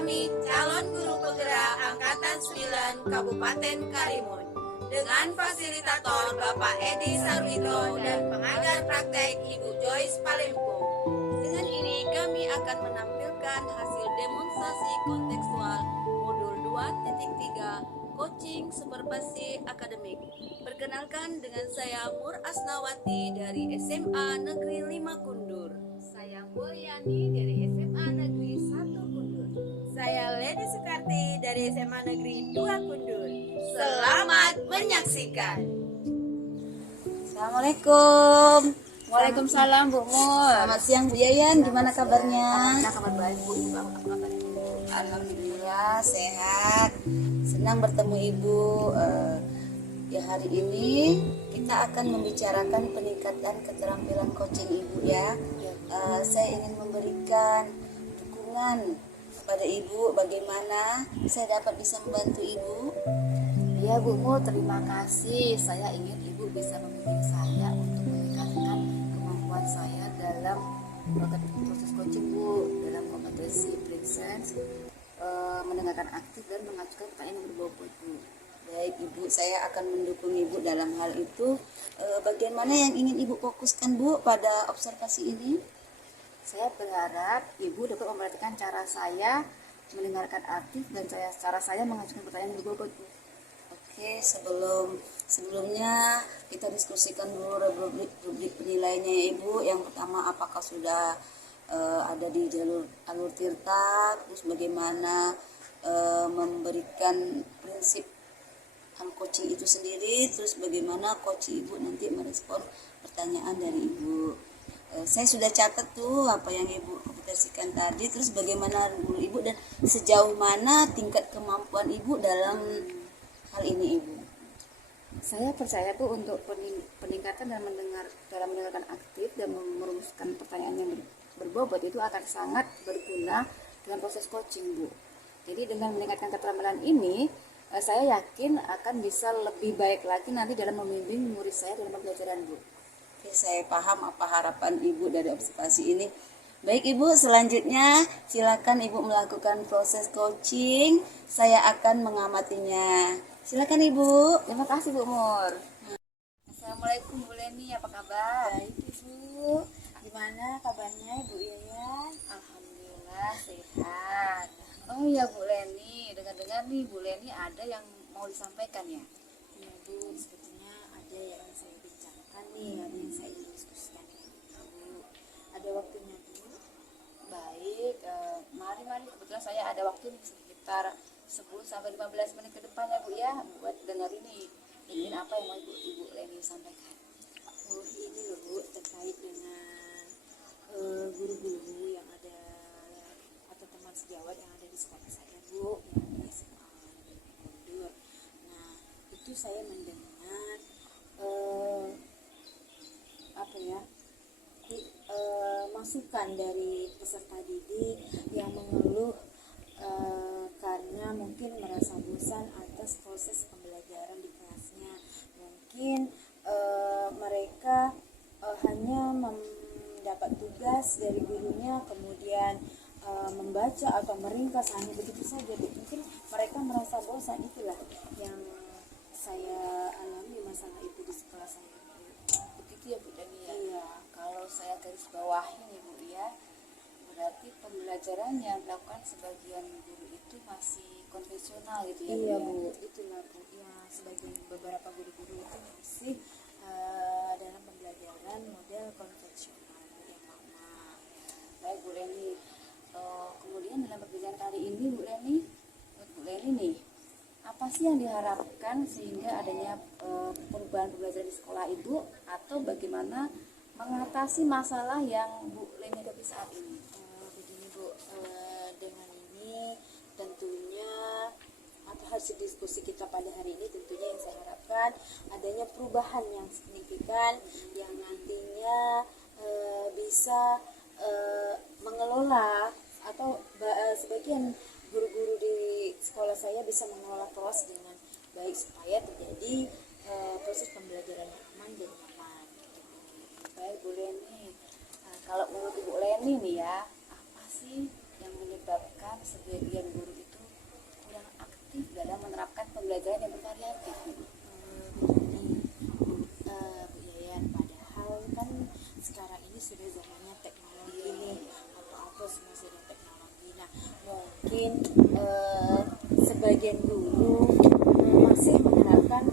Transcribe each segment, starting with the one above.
kami calon guru penggerak Angkatan 9 Kabupaten Karimun dengan fasilitator Bapak Edi Sarwito dan pengajar praktek Ibu Joyce Palempo. Dengan ini kami akan menampilkan hasil demonstrasi kontekstual modul 2.3 Coaching Supervisi Akademik. Perkenalkan dengan saya Mur Asnawati dari SMA Negeri 5 Kundur. Saya Mulyani dari SMA Negeri 1 Kundur. Saya Lady Sukarti dari SMA Negeri 2 Kundur. Selamat menyaksikan. Assalamualaikum. Waalaikumsalam Bu Mur. Selamat siang Bu Yayan, gimana kabarnya? Alhamdulillah kabar baik Bu. Ibu apa kabar Ibu? Alhamdulillah sehat. Senang bertemu Ibu. Ya hari ini kita akan membicarakan peningkatan keterampilan coaching Ibu ya. Saya ingin memberikan dukungan kepada Ibu, bagaimana saya dapat bisa membantu Ibu. Ya Bu Mur, terima kasih. Saya ingin Ibu bisa membimbing saya untuk meningkatkan kemampuan saya dalam proses coaching Bu, dalam kompetensi presence, mendengarkan aktif dan mengajukan pertanyaan yang berbobot Bu. Baik Ibu, saya akan mendukung Ibu dalam hal itu. Bagaimana yang ingin Ibu fokuskan Bu pada observasi ini? Saya berharap Ibu dapat memperhatikan cara saya mendengarkan aktif dan cara saya mengajukan pertanyaan yang berbobot Bu. Oke, sebelumnya kita diskusikan dulu rubrik penilaiannya ya Ibu. Yang pertama, apakah sudah ada di jalur alur tirta, terus bagaimana memberikan prinsip coaching itu sendiri, terus bagaimana coach Ibu nanti merespon pertanyaan dari Ibu. Saya sudah catat tuh apa yang Ibu kompetensikan tadi, terus bagaimana dulu Ibu dan sejauh mana tingkat kemampuan Ibu dalam hal ini Ibu. Saya percaya Bu untuk peningkatan dalam mendengarkan aktif dan merumuskan pertanyaan yang berbobot itu akan sangat berguna dalam proses coaching Bu. Jadi dengan meningkatkan keterampilan ini, saya yakin akan bisa lebih baik lagi nanti dalam membimbing murid saya dalam pembelajaran Bu. Oke, saya paham apa harapan Ibu dari observasi ini. Baik Ibu, selanjutnya silakan Ibu melakukan proses coaching. Saya akan mengamatinya. Silakan Ibu. Terima kasih Bu Mur. Assalamualaikum Bu Leni, apa kabar? Baik Ibu. Gimana kabarnya Ibu Yayan? Alhamdulillah sehat. Oh iya Bu Leni, dengar-dengar nih Bu Leni ada yang mau disampaikan ya? Ya Bu, sebetulnya ada yang saya bicarakan nih, ada yang saya ingin diskusikan dengan Ibu. Ada waktunya Bu? Baik, mari kebetulan saya ada waktu nih sekitar 10-15 menit ke depan ya Bu ya buat dengar ini. Ingin apa yang mau Ibu Leni sampaikan? Oh ini loh Bu, terkait dengan guru-guru yang ada atau teman sejawat yang ada di sekolah saya Bu, yang di SMA Negeri Mundur. Nah itu saya mendengar masukan dari peserta didik yang mengeluh karena mungkin merasa bosan atas proses pembelajaran di kelasnya. Mungkin mereka hanya mendapat tugas dari gurunya, kemudian membaca atau meringkas hanya begitu saja. Mungkin mereka merasa bosan. Itulah yang saya alami masalah itu di sekolah saya. Begitu ya Bu Dani ya? Iya. Kalau saya garis bawahi nih Bu ya, berarti pembelajaran yang dilakukan sebagian guru itu masih konvensional gitu ya? Iya Bu, Bu, itulah Bu. Ya sebagian beberapa guru-guru itu masih dalam pembelajaran model konvensional yang lama. Baik Bu Leni, kemudian dalam perbincangan kali ini Bu Leni nih, apa sih yang diharapkan sehingga adanya perubahan pembelajaran di sekolah Ibu, atau bagaimana mengatasi masalah yang Bu Leni hadapi saat ini? Begini Bu, dengan ini tentunya atau hasil diskusi kita pada hari ini tentunya yang saya harapkan adanya perubahan yang signifikan yang nantinya bisa mengelola atau sebagian guru-guru di sekolah saya bisa mengelola kelas dengan baik supaya terjadi proses pembelajaran yang aman dan nyaman. Baik Bu Leni, kalau menurut Ibu Leni nih ya, apa sih yang menyebabkan sebagian pembelajaran yang bervariatif Bu? Begini, Bu Yayan, padahal kan sekarang ini sudah zamannya teknologi nih, apa-apa semua sudah teknologi. Nah, mungkin sebagian guru masih menerapkan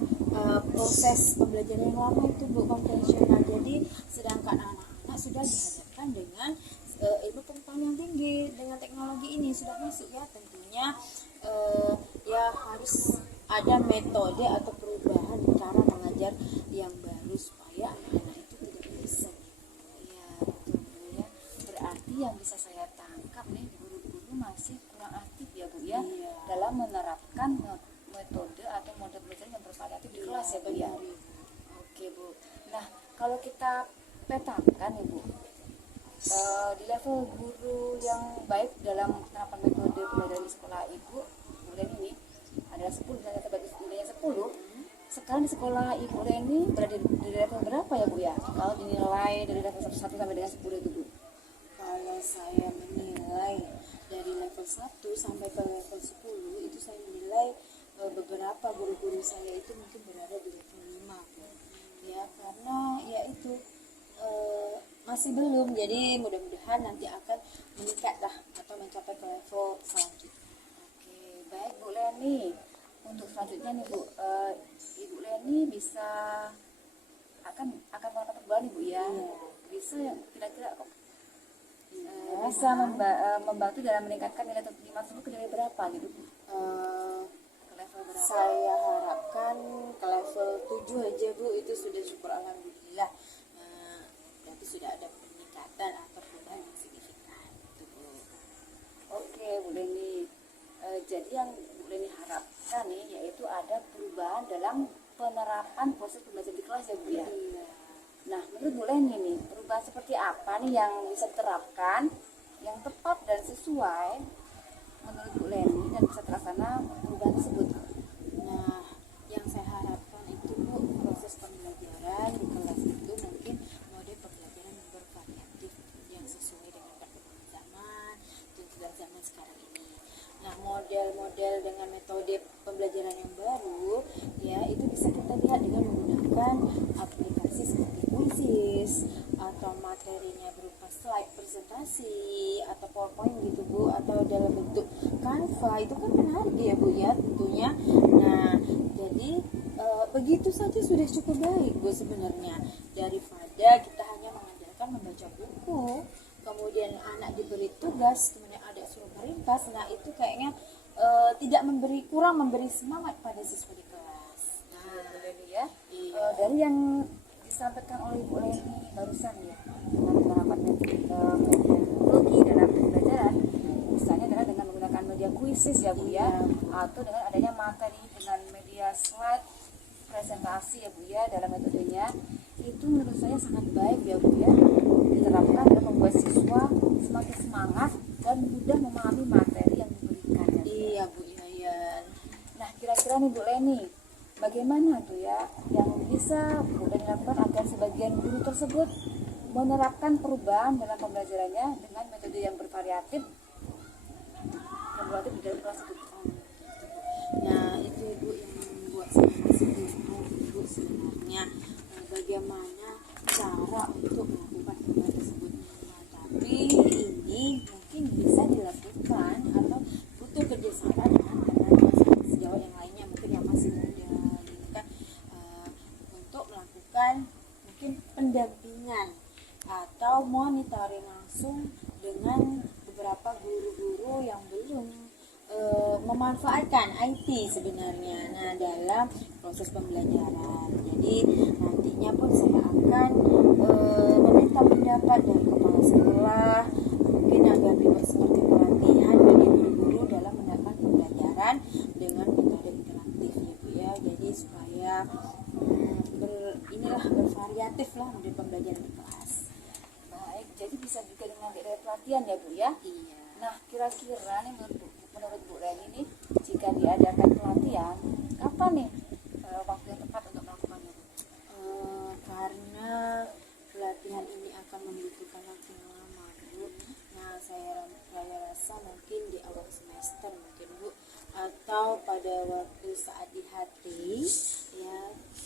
proses pembelajaran yang lama itu Bu, konvensional. Jadi sedangkan anak-anak sudah dihadapkan dengan ilmu pengetahuan yang tinggi dengan teknologi ini sudah masuk ya, tentunya ya harus ada metode atau perubahan cara mengajar yang baru supaya anak-anak itu tidak bosan. Iya betul Bu ya. Berarti yang bisa saya tangkap nih, guru-guru masih kurang aktif ya Bu ya, Iya. dalam menerapkan metode atau mode belajar yang bervariatif di kelas ya Bu ya. benar. Oke Bu. Nah kalau kita petakan nih Bu, di level guru yang baik dalam penerapan metode pembelajaran di sekolah Ibu, kemudian ini ada 10, misalnya sebagai nilainya 10. Sekarang di sekolah Ibu Leni berada di level berapa ya Bu ya? Kalau dinilai dari level 1 sampai dengan 10 itu Bu. Kalau saya menilai dari level 1 sampai ke level 10 itu saya menilai beberapa guru-guru saya itu mungkin berada di level 5 Bu. Ya karena ya itu masih belum, jadi mudah-mudahan nanti akan meningkat lah atau mencapai ke level selanjutnya. Oke, baik Bu Leni. Untuk selanjutnya nih Bu, Ibu Leni bisa akan melakukan perubahan nih Bu ya. Iya. Bisa kira-kira kok Iya. bisa membantu dalam meningkatkan nilai terima tersebut ke nilai berapa gitu Bu? Eh, Ke level berapa? saya harapkan ke level 7 aja Bu, itu sudah syukur alhamdulillah. Berarti sudah ada peningkatan atau perubahan yang signifikan itu Bu. Oke Bu Leni. Jadi yang Bu Leni harapkan nih yaitu ada perubahan dalam penerapan proses pembelajaran di kelas ya Bu ya. Iya. Nah menurut Bu Leni nih, perubahan seperti apa nih yang bisa diterapkan yang tepat dan sesuai menurut Bu Leni dan bisa terlaksana perubahan tersebut? Nah, yang saya harapkan itu Bu, proses pembelajaran di kelas itu mungkin mode pembelajaran yang bervariatif yang sesuai dengan perkembangan zaman, tuntutan zaman sekarang ini. Nah, model-model dengan metode pembelajaran yang baru ya itu bisa kita lihat dengan menggunakan aplikasi seperti Quizzes atau materinya berupa slide presentasi atau PowerPoint gitu Bu, atau dalam bentuk Canva. Itu kan menarik ya Bu ya tentunya. Nah, jadi begitu saja sudah cukup baik Bu sebenarnya, daripada kita hanya mengandalkan membaca buku kemudian anak diberi tugas kemudian ada suruh meringkas. Nah itu kayaknya tidak kurang memberi semangat pada siswa di kelas. Nah, Bu Leni ya. Iya. Dari yang disampaikan oleh Bu Leni barusan ya, dengan penerapan teknologi dalam pembelajaran, misalnya dengan menggunakan media Quizzes ya Bu ya, atau dengan adanya materi dengan media slide presentasi ya Bu ya dalam metodenya, itu menurut saya sangat baik ya Bu ya, diterapkan dan membuat siswa semakin semangat dan mudah memahami materi yang diberikan ya Bu. Iya Bu Yayan. Nah kira-kira nih Bu Leni, bagaimana tuh ya yang bisa Bu Leni lakukan agar sebagian guru tersebut menerapkan perubahan dalam pembelajarannya dengan metode yang bervariatif di dalam kelas itu? Nah itu Ibu yang membuat saya masih bingung Ibu sebenarnya bagaimana cara untuk melakukan perubahan tersebut. Nah, tapi ini mungkin bisa dilakukan atau butuh kerjasama dengan teman-teman sejauh yang lainnya mungkin yang masih muda gitu kan, untuk melakukan mungkin pendampingan atau monitoring langsung dengan beberapa guru-guru yang belum memanfaatkan IT sebenarnya dalam proses pembelajaran. Jadi nantinya pun saya akan meminta pendapat dari kepala sekolah mungkin agar dibuat seperti pelatihan bagi guru-guru dalam menerapkan pembelajaran dengan metode interaktif ya Bu ya. Jadi supaya bervariatif lah model pembelajaran di kelas. Baik, jadi bisa juga dengan pelatihan ya Bu ya. Iya. Nah kira-kira nih menurut Bu Leni nih, jika diadakan pelatihan, kapan nih waktu yang tepat untuk melakukannya Bu? Karena pelatihan ini akan membutuhkan waktu yang lama Bu. Nah saya rasa mungkin di awal semester mungkin Bu, atau pada waktu saat di hari ya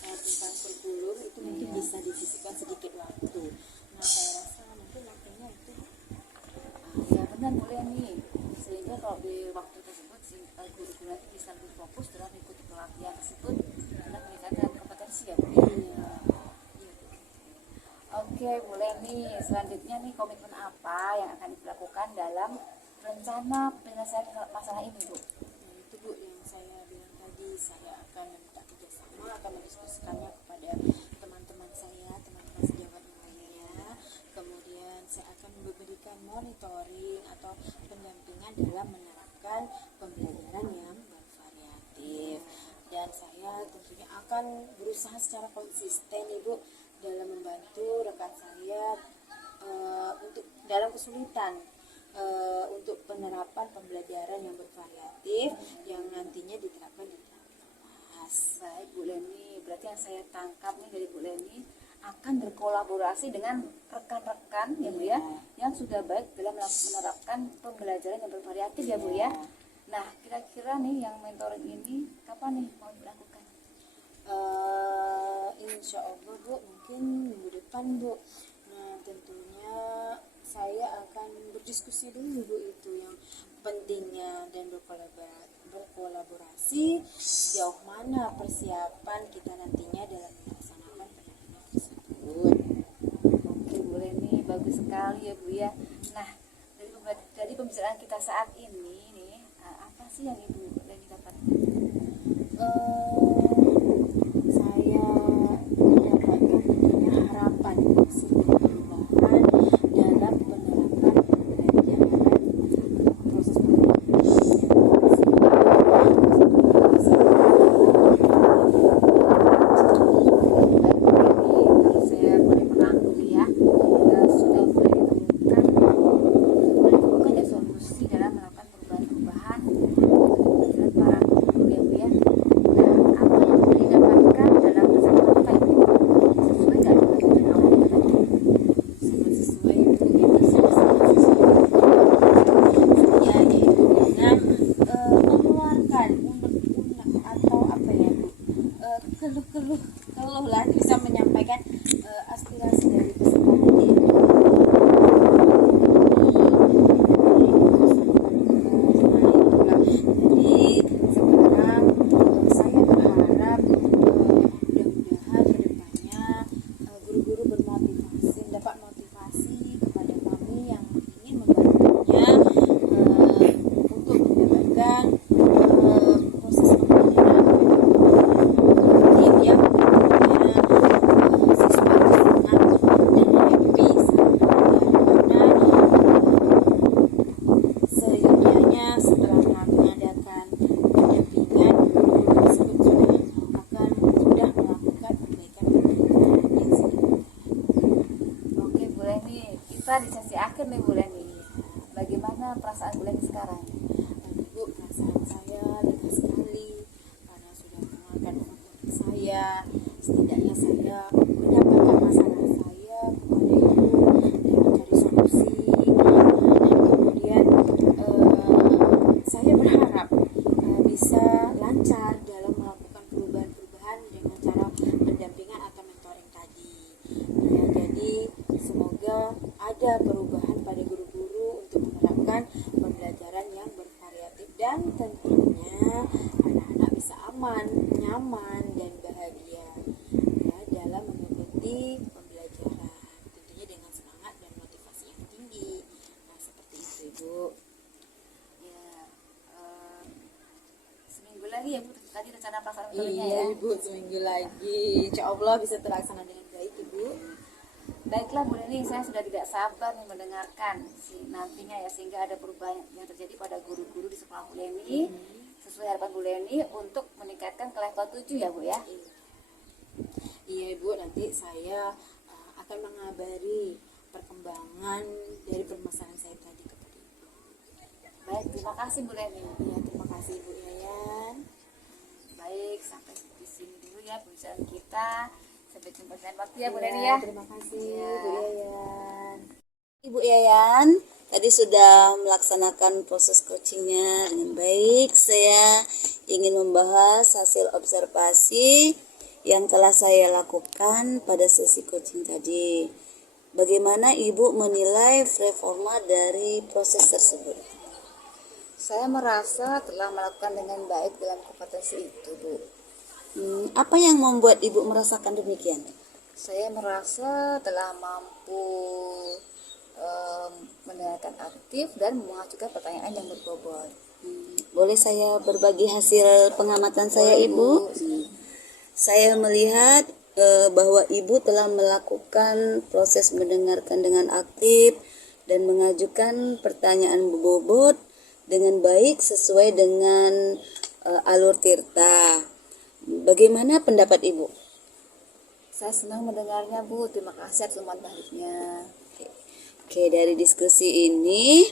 tentang kurikulum itu mungkin bisa disisihkan sedikit waktu. Nah saya rasa mungkin waktunya itu Ya benar boleh nih, sehingga kalau di waktu tersebut si guru-guru nanti bisa lebih fokus dalam mengikuti pelatihan tersebut dalam meningkatkan kompetensi ya Bu. iya. Oke, boleh nih. Selanjutnya nih, komitmen apa yang akan dilakukan dalam rencana penyelesaian masalah ini, Bu? Nah, itu Bu yang saya bilang tadi, saya akan meminta kerjasama, akan mendiskusikannya kepada teman-teman saya, teman-teman sejawat yang lainnya. Kemudian saya akan memberikan monitoring atau pendampingan dalam menerapkan pembelajaran yang bervariatif. Dan saya tentunya akan berusaha secara konsisten Ibu dalam membantu rekan saya untuk dalam kesulitan untuk penerapan pembelajaran yang bervariatif yang nantinya diterapkan di kelas. Baik, Bu Leni. Berarti yang saya tangkap nih dari Bu Leni akan berkolaborasi dengan rekan-rekan ya Bu ya, yang sudah baik dalam menerapkan pembelajaran yang bervariatif ya Bu ya. Nah, kira-kira nih yang mentoring ini kapan nih mau dilakukan? Insya Allah Bu, mungkin minggu depan Bu. Nah tentunya saya akan berdiskusi dulu Bu itu yang pentingnya dan berkolaborasi sejauh mana persiapan kita nantinya dalam melaksanakan pendidikan tersebut. Oke, Bu Leni, bagus sekali ya Bu ya. Nah, dari pembicaraan kita saat ini nih, apa sih yang Ibu Leni dapatkan? Saya mendapatkan tentunya harapan sebuah perubahan dalam penerapan pembelajaran proses Kalau saya boleh merangkum ya, sudah mulai ditemukan ya solusi dalam melakukan perubahan-perubahan pembelajaran para guru ya Bu ya. Nah, apa yang boleh didapatkan dalam kesempatan kita ini sesuai nggak dengan tujuan awal kita tadi? sangat sesuai itu sangat sesuai saya yaitu dengan mengeluarkan unek-unek atau apa ya Bu, keluh-keluh lah bisa menyampaikan aspirasi dari peserta didik. Jadi sekarang saya berharap mudah-mudahan kedepannya guru-guru bermotivasi mendapat motivasi kepada kami yang ingin membantunya untuk mendapatkan proses pembelajaran yang tentunya siswa itu senang dan happy seyogyanya setelah mengadakan pendampingan guru tersebut sudah melakukan perbaikan yang signifikan. Oke Bu Leni, kita di sesi akhir nih Bu Leni. Bagaimana perasaan Bu Leni sekarang? Bu, perasaan saya lega sekali karena sudah mengenalkan unek-unek saya. Setidaknya saya mendapatkan masalah saya kepada Ibu dan mencari solusi. Dan kemudian saya berharap bisa lancar dalam melakukan perubahan-perubahan dengan cara pendampingan atau mentoring tadi. Ya, jadi semoga ada perubahan pada guru-guru untuk menerapkan pembelajaran yang bervariatif dan tentunya anak-anak bisa aman, nyaman, dan bahagia ya, dalam mengikuti pembelajaran tentunya dengan semangat dan motivasi yang tinggi. Nah seperti itu Ibu. Ya, seminggu lagi ya Bu, tadi rencana pelaksanaan mentoringnya Iya ya. Ibu, seminggu lagi insya Allah bisa terlaksana dengan baik Ibu. Baiklah Bu Leni, saya sudah tidak sabar nih mendengarkan nantinya ya, sehingga ada perubahan yang terjadi pada guru-guru di sekolah Bu Leni sesuai harapan Bu Leni untuk meningkatkan ke level 7 ya Bu ya. Iya Ibu, nanti saya akan mengabari perkembangan dari permasalahan saya tadi kepada Ibu. Baik, terima kasih Bu Leni. Ya, terima kasih Ibu Yayan. Baik, sampai di sini dulu ya pembicaraan kita. Sampai jumpa di lain waktu ya Bu Leni ya. Terima kasih Ya. Bu Yayan. Ibu Yayan tadi sudah melaksanakan proses coachingnya dengan baik. Saya ingin membahas hasil observasi yang telah saya lakukan pada sesi coaching tadi. Bagaimana Ibu menilai performa dari proses tersebut? Saya merasa telah melakukan dengan baik dalam kompetensi itu, Bu. Apa yang membuat Ibu merasakan demikian? Saya merasa telah mampu mendengarkan aktif dan mengajukan pertanyaan yang berbobot. Boleh saya berbagi hasil pengamatan saya, Ibu? Saya melihat bahwa Ibu telah melakukan proses mendengarkan dengan aktif dan mengajukan pertanyaan berbobot dengan baik sesuai dengan alur Tirta. Bagaimana pendapat Ibu? Saya senang mendengarnya, Bu. Terima kasih atas umpan baliknya. Oke, dari diskusi ini,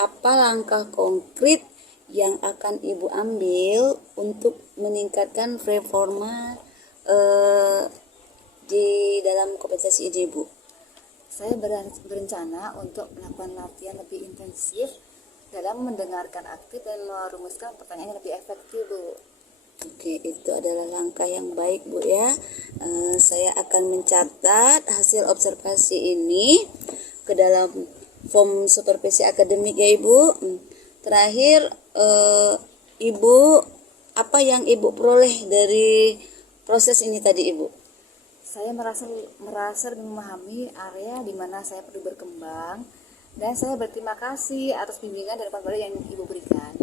apa langkah konkret yang akan Ibu ambil untuk meningkatkan performa di dalam kompetisi ini, Bu? Saya berencana untuk melakukan latihan lebih intensif dalam mendengarkan aktif dan merumuskan pertanyaan yang lebih efektif, Bu. Oke, itu adalah langkah yang baik, Bu ya. Saya akan mencatat hasil observasi ini ke dalam form supervisi akademik ya, Ibu. Terakhir, Ibu, apa yang Ibu peroleh dari proses ini tadi, Ibu? Saya merasa lebih memahami area di mana saya perlu berkembang, dan saya berterima kasih atas bimbingan dan umpan balik yang Ibu berikan.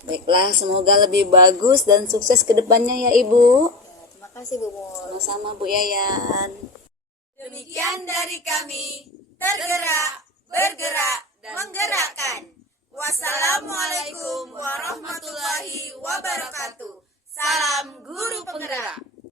Baiklah, semoga lebih bagus dan sukses ke depannya ya, Ibu. Ya, terima kasih, Bu Mul. Sama-sama, Bu Yayan. Demikian dari kami, tergerak, bergerak, dan menggerakkan. Wassalamualaikum